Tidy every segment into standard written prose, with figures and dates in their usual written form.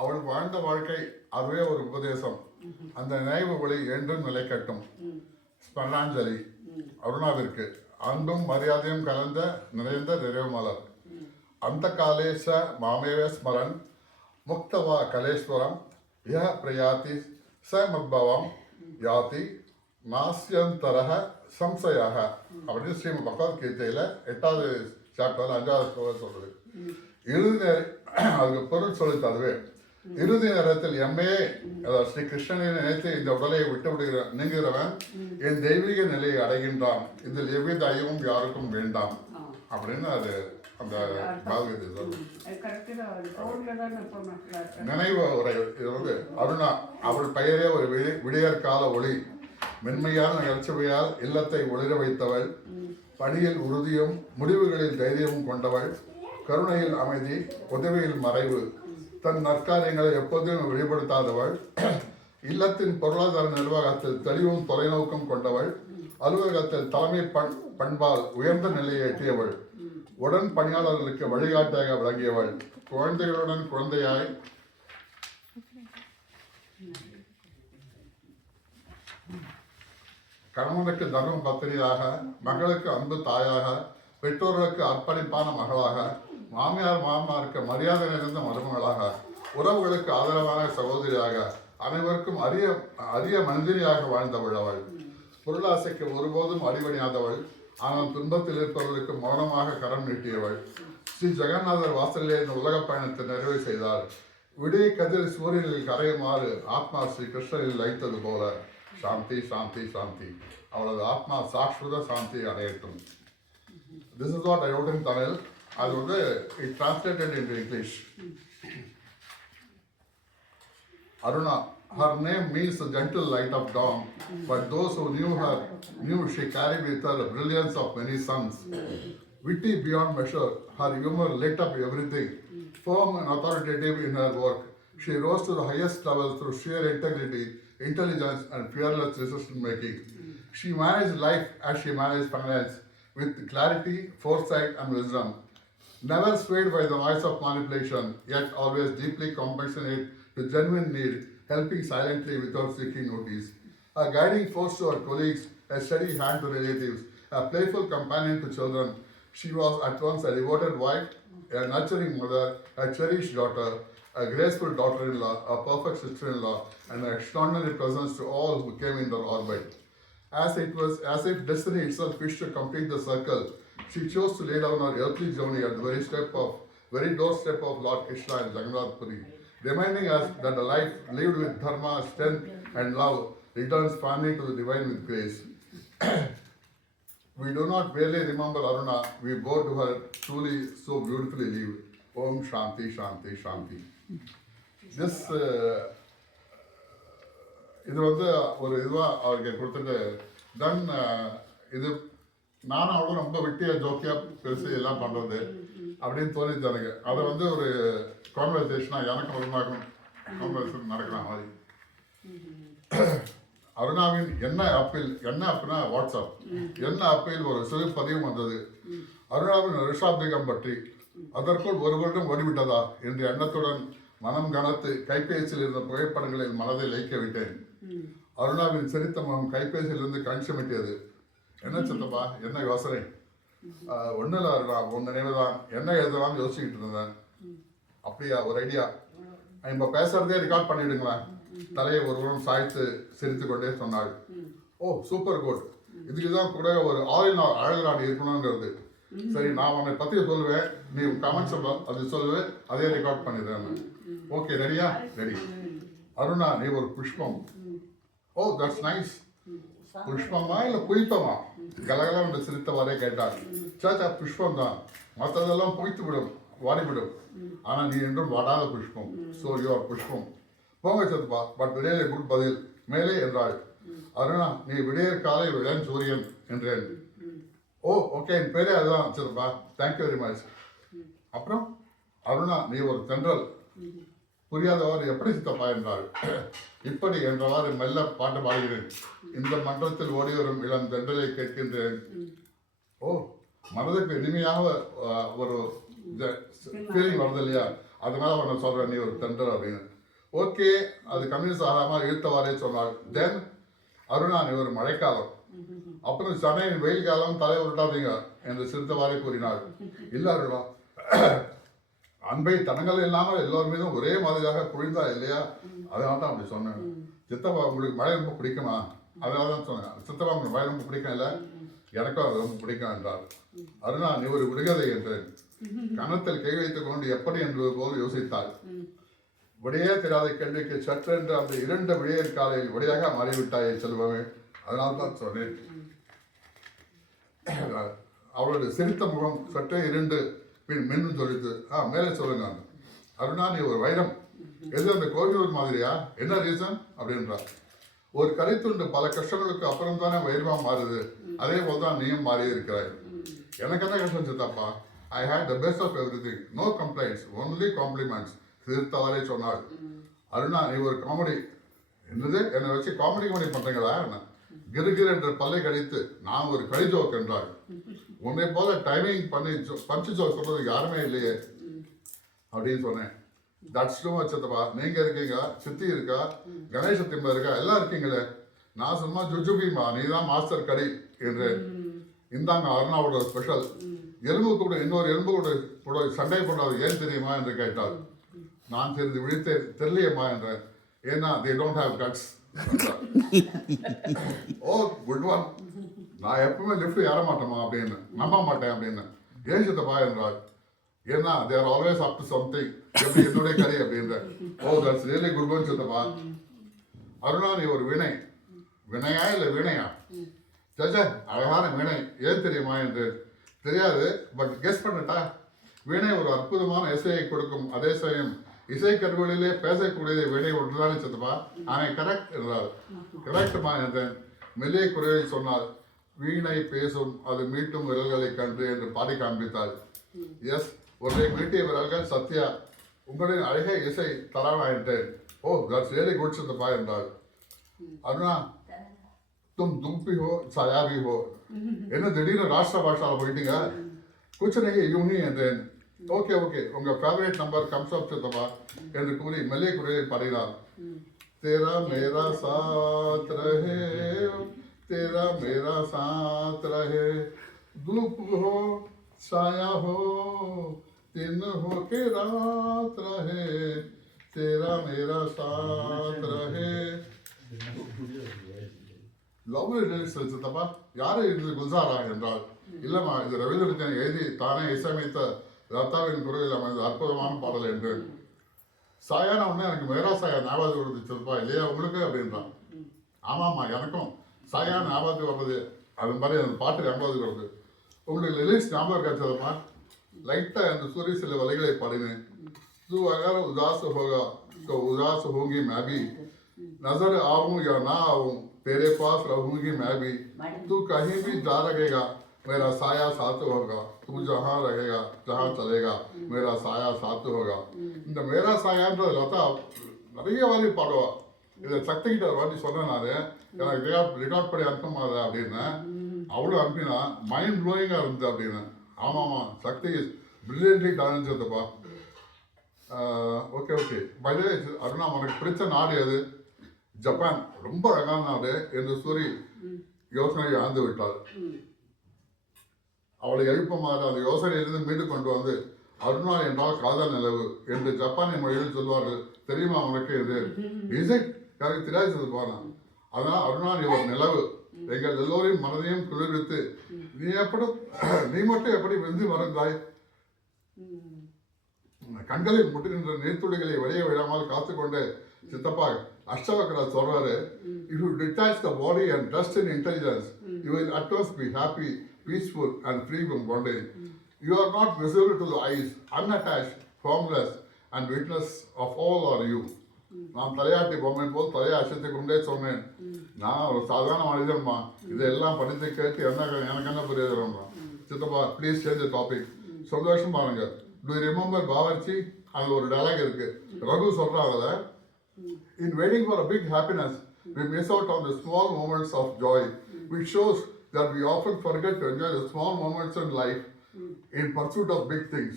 அவள் வாழ்ந்த வாழ்க்கை அதுவே ஒரு உபதேசம். அந்த நினைவு ஒளி என்றும் நிலைக்கட்டும். ஸ்மரணாஞ்சலி அருணாவிற்கு அன்பும் மரியாதையும் கலந்த நிறைந்த நிறைவு மலர். அந்த காலேச மாமேவ ஸ்மரன் முக்தவா கலேஸ்வரம் ய பிரயாதி ச மத்பவம் யாதி நாஸ்யந்தரக சம்சயாக அப்படின்னு ஸ்ரீமத் பகவத்கீதையில் 8வது சாப்டர்ல 5வது ஸ்லோகம் சொல்றது. இறுதி அதுக்கு பொருள் சொல்லித்து அதுவே. இறுதி நேரத்தில் எம்மே அதாவது ஸ்ரீ கிருஷ்ணனை நினைத்து இந்த உடலை விட்டு நீங்குகிறவன் என் தெய்வீக நிலையை அடைகின்றான். இதில் எவ்வித ஐயமும் யாருக்கும் வேண்டாம் அப்படின்னு அது அந்த பாகவதி நினைவு உரை. இது வந்து அருணா அவள் பெயரே ஒரு விடியற்கால ஒளி. மென்மையான நற்சபையால் இல்லத்தை ஒளிர வைத்தவள். பணியில் உறுதியும் முடிவுகளில் தைரியமும் கொண்டவள். கருணையில் அமைதி, உதவியில் மறைவு. தன் நற்காரியங்களை எப்போதும் வெளிப்படுத்தாதவள். இல்லத்தின் பொருளாதார நிர்வாகத்தில் தெளிவும் தொலைநோக்கும் கொண்டவள். அலுவலகத்தில் தலைமை பண்பால் உயர்ந்த நிலையை எட்டியவள். உடன் பணியாளர்களுக்கு வழிகாட்டியாக விளங்கியவள். குழந்தைகளுடன் குழந்தையாய் கணவனுக்கு தர்ம பத்திரியாக, மகளுக்கு அன்பு தாயாக, பெற்றோர்களுக்கு அர்ப்பணிப்பான மகளாக, மாமியார் மாமனாருக்கு மரியாதை நிறைந்த மருமகளாக, உறவுகளுக்கு ஆதரவான சகோதரியாக, அனைவருக்கும் அரிய அரிய மனிதனியாக வாழ்ந்தவள் அவள். பொருளாசைக்கு ஒருபோதும் அடிபணியாதவள். ஆனால் துன்பத்தில் இருப்பவர்களுக்கு மௌனமாக கரம் நீட்டியவள். ஸ்ரீ ஜெகநாதர் வாசலிலே இந்த உலக பயணத்தை நிறைவு செய்தார். விடிய கதிர் சூரியனில் கரையுமாறு ஆத்மா ஸ்ரீ கிருஷ்ணனில் லைத்தது போல சாந்தி சாந்தி சாந்தி. அவளது ஆத்மா சாஸ்வத சாந்தி அடையட்டும். This is what I wrote in Tamil. அது வந்து it translated into English. Aruna, her name means the gentle light of dawn, but those who knew her knew she carried with her the brilliance of many suns. Witty beyond measure, her humor lit up everything. Firm and authoritative in her work, she rose to the highest level through sheer integrity, intelligence, and fearless decision-making. She managed life as she managed finance, with clarity, foresight, and wisdom. Never swayed by the noise of manipulation, yet always deeply compassionate to genuine need, helping silently without seeking notice. A guiding force to her colleagues, a steady hand to relatives, a playful companion to children, she was at once a devoted wife, a nurturing mother, a cherished daughter, a graceful daughter-in-law, a perfect sister-in-law, and an extraordinary presence to all who came in their orbit. As if destiny itself wished to complete the circle, she chose to lay down her earthly journey at the very doorstep of Lord Krishna in Jagannath Puri, reminding us that the life lived with dharma, strength, and love returns finally to the divine with grace. We do not barely remember Aruna, we bow to her truly so beautifully lived. Om Shanti Shanti Shanti. This இது வந்து ஒரு இதுவாக அவருக்கு கொடுத்துட்டு தென் இது நானும் அவளும் ரொம்ப வெட்டியாக ஜோக்கியாக பெருசு எல்லாம் பண்ணுறது அப்படின்னு தோணிச்சு எனக்கு. அதை வந்து ஒரு கான்வர்சேஷனாக எனக்கும் உருவாக்கணும் கான்வர்சேஷன் நடக்கிற மாதிரி. அருணாவின் என்ன ஆப்னா வாட்ஸ்அப் என்ன ஆப்பில் ஒரு சிறு பதிவும் வந்தது. அருணாவின் ரிஷாப்திகம் பற்றி. அதற்குள் ஒரு வருடம் ஓடிவிட்டதா என்ற எண்ணத்துடன் மனம் கனத்து கைபேசியில் இருந்த புகைப்படங்களில் மனதை லைக்க விட்டேன். அருணாவின் சிரித்த முகம் கைபேசியிலிருந்து கண் சுமிட்டியது. என்ன சித்தப்பா, என்ன யோசனை? ஒன்றும் இல்லை அருணா, உன் நினைவு தான். என்ன எழுதலாம்னு யோசிச்சுக்கிட்டு இருந்தேன். அப்படியா, ஒரு ஐடியா. இப்போ பேசுறதே ரெக்கார்ட் பண்ணிடுங்களேன். தலையை ஒருவரும் சாய்த்து சிரித்து கொண்டே சொன்னாள். ஓ சூப்பர் குட். இதுக்கு தான் கூட ஒரு ஆளின் அழகுராணி இருக்கணுங்கிறது. சரி, நான் உன்னை பற்றி சொல்லுவேன், நீ கமெண்ட்ஸ் அது சொல்லுவே, அதே ரெக்கார்ட் பண்ணிடுறேன். ஓகே, ரெடியா? ரெடி. அருணா, நீ ஒரு புஷ்பம். Oh that's nice. புஷ்பமா இல்லை புய்பமா? கலகலம் என்று சிரித்தவாறே கேட்டாள். சாச்சா, புஷ்பம் தான். மற்றதெல்லாம் பொய்த்து விடும், வாடிவிடும். ஆனால் நீ என்றும் வாடாத புஷ்பம். ஸோ யுவர் புஷ்பம். போங்க சத்துப்பா, பட் விடையிலே குட் பதில். மேலே என்றாள். அருணா, நீ விடையற் காலை இளம் சூரியன் என்றேன். ஓ ஓகே, என் பேரே அதுதான் சத்துப்பா. Thank you very much. அப்புறம் அருணா, நீ ஒரு தென்றல். புரியாதவர் எப்படி சித்தப்பா என்றாள். இப்படி என்றவாறு மெல்ல பாட்டு பாடுகிறேன். இந்த மன்றத்தில் ஓடி வரும் இளம் தென்றலை கேட்கின்றேன். ஓ, மனதுக்கு இனிமையாக ஒரு ஃபீலிங் வருது இல்லையா? அதனால அவனை சொல்கிறேன் நீ ஒரு தெண்டர் அப்படின்னு. ஓகே, அது கம்யூனிஸ்ட் ஆகாமல் இழுத்தவாறே சொன்னாள். தென் அருணா நீ ஒரு மழைக்காலம், அப்புறம் சென்னையின் வெயில் காலம், தலை உருட்டாதீங்க என்று சிரித்தவாறே கூறினாள். இல்லை அருணா, அன்பை தனங்கள் இல்லாமல் எல்லோரும் மீதும் ஒரே மாதிரியாக புரிந்தா இல்லையா, அதனால தான் அப்படி சொன்னேன். சித்தப்பா உங்களுக்கு மழை ரொம்ப பிடிக்குமா, அதனால தான் சொன்னேன். சித்தப்பா உங்களுக்கு மழை ரொம்ப பிடிக்கும் இல்லை, எனக்கும் அது ரொம்ப பிடிக்கும் என்றார். அருணா நீ ஒரு விடுகதை என்றேன். கணத்தில் கை வைத்துக் கொண்டு எப்படி என்பது போல் யோசித்தாள். விடையே தெரியாத கேள்விக்கு சற்றென்று அந்த 2 விடையற் காலையில் விடையாக மாறிவிட்டாயே செல்வமே, அதனால தான் சொன்னேன். அவளுடைய சிரித்த முகம் சற்றே 2 பின் மின்னு சொல்லித்து. மேலே சொல்லுங்க. அருணா நீ ஒரு வைரம், எது அந்த கோவில் மாதிரியா, என்ன ரீசன் அப்படின்றார். ஒரு கரைத்துண்டு பல கஷ்டங்களுக்கு அப்புறம் தானே வைரமா மாறுது, அதே போல் தான் நீயும் மாறி இருக்கிறாய். எனக்கு என்ன கஷ்டம் சித்தப்பா, I hate the best of everything, no complaints, only compliments சிரித்தவரே சொன்னாள். அருணா நீ ஒரு காமெடி, என்னது என்னை வச்சு காமெடி பண்ணுறீங்களா, கிருகிர் என்ற பல்லை கழித்து நான் ஒரு கழி ஜோக் என்றாள். உன்னை போல டைமிங் பண்ணி பஞ்சு ஜோக் சொல்றதுக்கு யாருமே இல்லையே அப்படின்னு சொன்னேன். தட்ஸ் டூ மச் சித்தப்பா, நீங்க இருக்கீங்க, சித்தி இருக்கா, கணேச திம்ப இருக்கா, எல்லாம் இருக்கீங்களே, நான் சும்மா ஜுஜுபிமா, நீ தான் மாஸ்டர் கடி என்று. இந்தாங்க அருணாவோட ஸ்பெஷல், எலும்பு கூட இன்னொரு எலும்பு கூட சண்டை போடாது ஏன் தெரியுமா என்று கேட்டாள். நான் தெரிந்து விழித்தேன், தெரியலையம்மா என்றேன். ஏன்னா they don't have guts. Oh good one, நான் எப்பவுமே லிஃப்ட் ஏற மாட்டேமா அப்படின்னு, நம்ப மாட்டேன் அப்படின்னு. ஏன் சித்தப்பா என்றாள். ஏன்னா they are always up to something, எப்படி என்னுடைய கதை அப்படின்ற. Oh that's really good one சித்தப்பா. அருணா நீ ஒரு வினை, வினையா இல்லை வீணையா, சச்சா அழகான வினை, ஏன் தெரியுமா என்று. தெரியாது, பட் கெஸ் பண்ணட்டா. வீணை ஒரு அற்புதமான இசையை கொடுக்கும், அதே சமயம் இசை கருவிகளிலே பேசக்கூடியதை வீணை ஒன்றுதானே சித்தப்பா, ஆனால் கரெக்ட் என்றால். கரெக்டுமா என்றேன். மெல்லிய குறையை சொன்னால், வீணை பேசும், அது மீட்டும் விரல்களை கண்டு என்று பாடி காண்பித்தாள். எஸ், ஒன்றை மீட்டிய விரல்கள் சத்யா, உங்களின் அழகை இசை தரானா என்றேன். ஓ தட்ஸ் ரியலி குட் சித்தப்பா என்றாள். அருணா தும் தும்பி ஹோ சாயாபி ஹோ, என்ன திடீர்னு ராஷ்டிர பாஷாவில் போயிட்டீங்க, குச்சனைக்கு யூனி என்றேன். ஓகே ஓகே, உங்க ஃபேவரட் நம்பர் கம்ஸ் அப் சித்தப்பா என்று கூறி மெல்லிய குரலில் பாடினார். तेरा मेरा साथ रहे, तेरा मेरा साथ रहे, धूप हो छाया हो, दिन हो के रात रहे, तेरा मेरा साथ रहे. லவ் லிரிக்ஸ் சித்தப்பா, யாரு இது குல்சாரா என்றால். இல்லைம்மா, இது ரவீந்திரன் எழுதி தானே இசையமைத்த லதாவின் குரலில் அமைந்த அற்புதமான பாடல் என்று. சாயான உடனே எனக்கு மேரா சாயா ஞாபகம் வருது சித்தப்பா, இல்லையா உங்களுக்கு அப்படின்றான். ஆமாம்மா, எனக்கும் சாயா ஞாபகத்துக்கு வர்றது, அது மாதிரி அந்த பாட்டு ஞாபகத்துக்கு வருது. உங்களுக்கு லிரிக்ஸ் ஞாபகம் இருக்கா சித்தப்பா? லைட்டாக அந்த சூரிய சில வலைகளை பாடினேன். तू अगर उदास होगा तो उदास होंगी मैं भी, नजर आऊं या ना आऊं तेरे पास रहूंगी मैं भी, तू कहीं भी जा लगेगा मेरा साया साथ होगा, तू जहाँ रहेगा जहाँ चलेगा मेरा साया साथ होगा. இந்த மேரா சாயான்றது லதா நிறைய வாரி பாடுவா. இதை சக்தி கிட்ட ஒரு வாட்டி சொன்னேன் நான், எனக்கு ரெக்கார்ட் பண்ணி அனுப்புமா அதை அப்படின்னு. அவ்வளோ அனுப்பினா மைண்ட் ப்ளோயிங்காக இருந்தது அப்படின்னு. ஆமாம்மா, சக்தி இஸ் பிரில்லியன்ட்லி டேலண்டட்ப்பா. Okay okay, by the way Aruna, உனக்கு பிடிச்ச நாடு எது? ஜப்பான், ரொம்ப அழகான நாடு என்று கூறி யோசனையை ஆழ்ந்து விட்டாள். அவளை எழுப்பமாறு அந்த யோசனையிலிருந்து மீண்டு கொண்டு வந்து, அருணா என்றால் காதல் நிலவு என்று ஜப்பானிய மொழியில் சொல்வார்கள், தெரியுமா உனக்கு என்று. இசை எனக்கு தெரியாது போனா. அதனால் அருணா நீ ஒரு நிலவு, எங்கள் எல்லோரையும் மனதையும் குளிர்வித்து, நீ மட்டும் எப்படி வெந்து மறந்தாய், கண்களில் முட்டுகின்ற நீர்த்துளிகளை வெளியே விடாமல் காத்துக்கொண்டு. சித்தப்பா அஷ்டவக்கரா சொல்றாரு, if you detach the body and trust in intelligence, you will at once be happy, peaceful and free from bondage. You are not visible to the eyes, unattached, formless and witness of all are you. நான் தலையாட்டி பொம்மை போல் தலையை அசைத்து கொண்டே சொன்னேன், நான் ஒரு சாதாரண மனிதன்மா, இதெல்லாம் படித்து கேட்டு எனக்கு என்ன புரியுதுமா. சித்தப்பா ப்ளீஸ் சேஞ்ச் த டாபிக். சந்தோஷம் பாருங்க. Do you remember Bawarchi? அது ஒரு டயலாக் இருக்கு, ரகு சொல்றாங்க. In waiting for a big happiness, we miss out on the small moments of joy, which shows that we often forget to enjoy the small moments in life in pursuit of big things.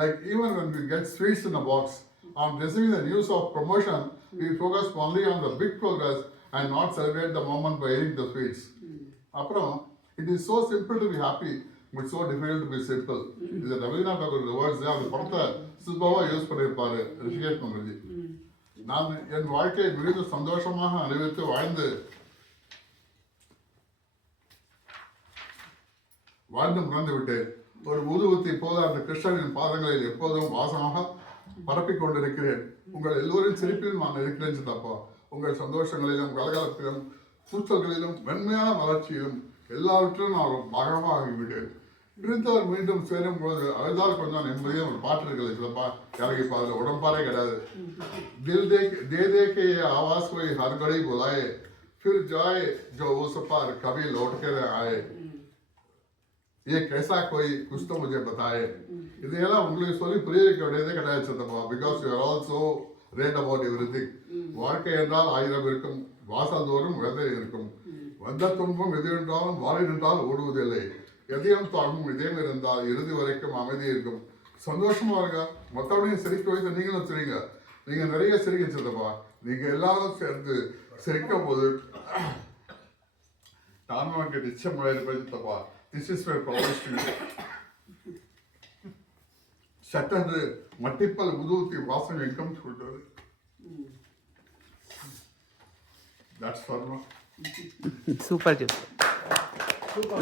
Like even when we get sweets in a box, on receiving the news of promotion, we focus only on the big progress and not celebrate the moment by eating the sweets. அப்புறம் it is so simple to be happy, but so difficult to be simple. இது Rabindranath Tagore words. அந்த படத்தை சுலபமாக use பண்ணியிருப்பாரு ரிஷிகேஷ் முகர்ஜி. நான் என் வாழ்க்கையை மிகுந்த சந்தோஷமாக அனுபவித்து வாழ்ந்து மறந்து விட்டேன். ஒரு ஊதுவத்தி போல அந்த கிருஷ்ணனின் பாதங்களில் எப்போதும் வாசமாக பரப்பிக் கொண்டிருக்கிறேன். உங்கள் எல்லோரின் சிரிப்பிலும் நான் இருக்கிறேன் சித்தப்பா. உங்கள் சந்தோஷங்களிலும் கலகலப்பிலும் கூச்சல்களிலும் மென்மையான வளர்ச்சியிலும் எல்லாவற்றிலும் நான் ஒரு பாகமாக ஆகிவிட்டேன். பிரிந்தவர் மீண்டும் சேரும் பொழுது அழுதால் கொஞ்சம் நிம்மதியாக ஒரு பாட்டு இருக்குது சித்தப்பா. இறங்கி பாதில் உடம்பாரே கிடையாது. தில் दे दे के ये आवाज कोई हर घड़ी बुलाए फिर जाए जो उस पार कभी लौट के आए ये कैसा कोई कुछ तो मुझे बताए. இதையெல்லாம் உங்களுக்கு சொல்லி புரிய வைக்க வேண்டியதே கிடையாது சித்தப்பா. Because you are also rate about everything. வாழ்க்கை என்றால் 1000 இருக்கும், வாசல் தோறும் விதை இருக்கும். வந்த துன்பம் எது என்றாலும் வாழை நின்றால் ஓடுவதில்லை. எதையும் தாங்கும் இதயம் இருந்தால் இறுதி வரைக்கும் அமைதி இருக்கும். சந்தோஷமா இருங்க. மற்றபடியும் சிரிக்க வைத்து நீங்களும் சிரிங்க. நீங்க நிறைய சிரிக்க சித்தப்பா. நீங்க எல்லாரும் சேர்ந்து சிரிக்கும் போது நானும் அங்கே நிச்சயமாக இருப்பேன் சித்தப்பா. This is my promise to you. சட்டென்று மட்டிப்பல் உதுவத்தி வாசம் எங்கும் சொல்றது. That's for me. Super. Super.